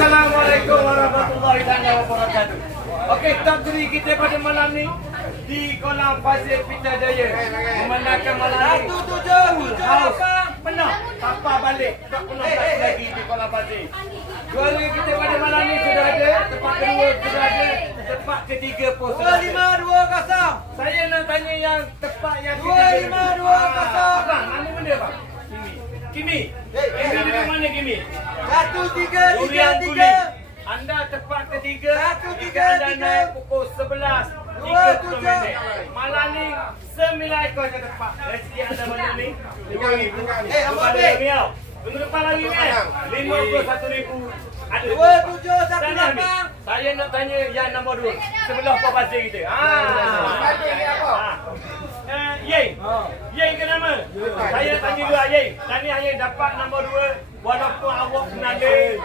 Assalamualaikum warahmatullahi wabarakatuh. Okey, takdiri kita pada malam ni di kolam pasir Pitadaya memandangkan malam ni 1-7 house penuh. Papa balik tak penuh lagi di kolam pasir. Juara kita pada malam ni sudah ada, tempat kedua sudah ada, tempat ketiga pun sudah ada. 25-2-0. Saya nak tanya yang tempat yang 25-2-0. Abang, mana benda bang? Kimi. Kimi di mana Kimi? 1-3-3-3. Anda tepat ketiga. 1-3-3. Anda naik pukul 11.30 minit. Malam ni 9 ekor je tepat. Rezeki anda malam ni. Abang Bek. Minggu depan lagi kan? 51,000 ada. 27-1-8. Saya nak tanya yang nombor 2 sebelah Pak Bazir kita. Yeng. Yeng ke nama? Saya nak tanya dulu Yeng. Tanya Yeng dapat nombor 2 walaupun awak penanda.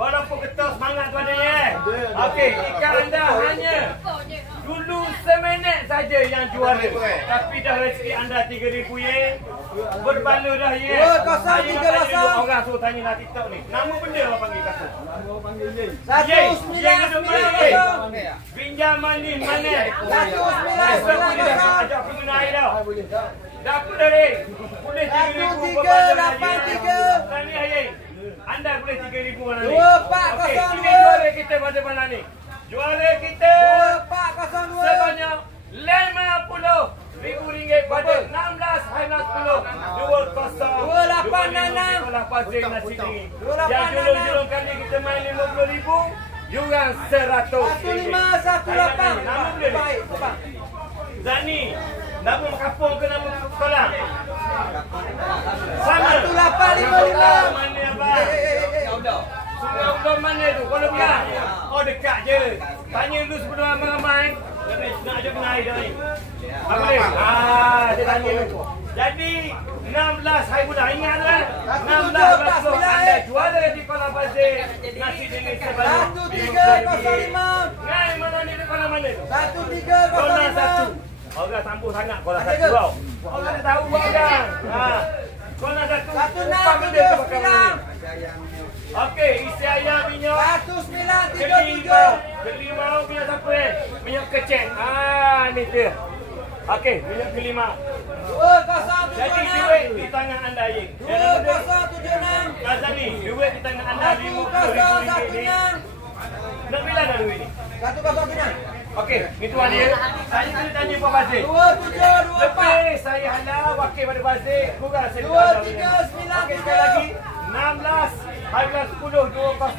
Walaupun ketua semangat tu adanya. Okey, jika anda hanya dulu seminit saja yang juara. Tapi dah rezeki anda 3,000 Yeng. Berbaloi dah Yeng. 2-0-3-0. Orang suruh tanya nak TikTok ni. Nama benda apa panggil kata? Yeng 1-9-9-0. Pinjaman ni mana? 1-9-9-0. Ajak pengguna air dah. Dah apa dah Yeng? Boleh 3,000 1-3-8-3. Tahniah Yeng. Anda boleh 3,000 malam ni. 2-4-0-2. Okey, ini juara kita pada malam ni. Juara kita 2-4-0-2. sebanyak RM50,000 pada 16 hari 10 20 Kolam Pasir Nasi Dingin. Yang julung-julung kali kita main RM50,000, jurang RM100. 1-5-1-8. Nama boleh ni? Baik, bang. Zani. Nama kampung ke nama sekolah? Sama. 1-8-5-5. Mana abang? Sungai Udon mana tu? Kolam Piang? Oh dekat je. Tanya dulu sebelum ramai-ramai. Nak ajak kena air dah ni. Apa boleh? Dia tanya dulu. Jadi 16 hari bulan. Ingat tu kan? 16 Rasul anda juara di Kolam Pasir Nasi Dingin sebanyak 1-3-0-5. Ngai mana ni di kolam mana tu? 1-3-0-5. Kolam 1. Orang sambung sangat kolam 1 tau. Orang dah tahu orang. Kolam 1. 1-6-7-9. Okey, isi ayam minyak. 1-9-3-7. Kelima punya siapa minyak kecek. Ni dia. Okey, minyak kelima. 2-0-7-6. Jadi duit di tangan anda Yeng. 2-0-7-6. Kazani, duit di tangan anda RM50,000 ni. 1-0-1-6. Nak bila dah duit ni? 1-0-1-6. Okey, ni tuan dia. Saya kena tanya Pak Bazir. 2-7-2-4. Lebih saya halal wakil pada Bazir. Kurang saya 2-3-9-3. Okey, sekali lagi. 16 hari 10 20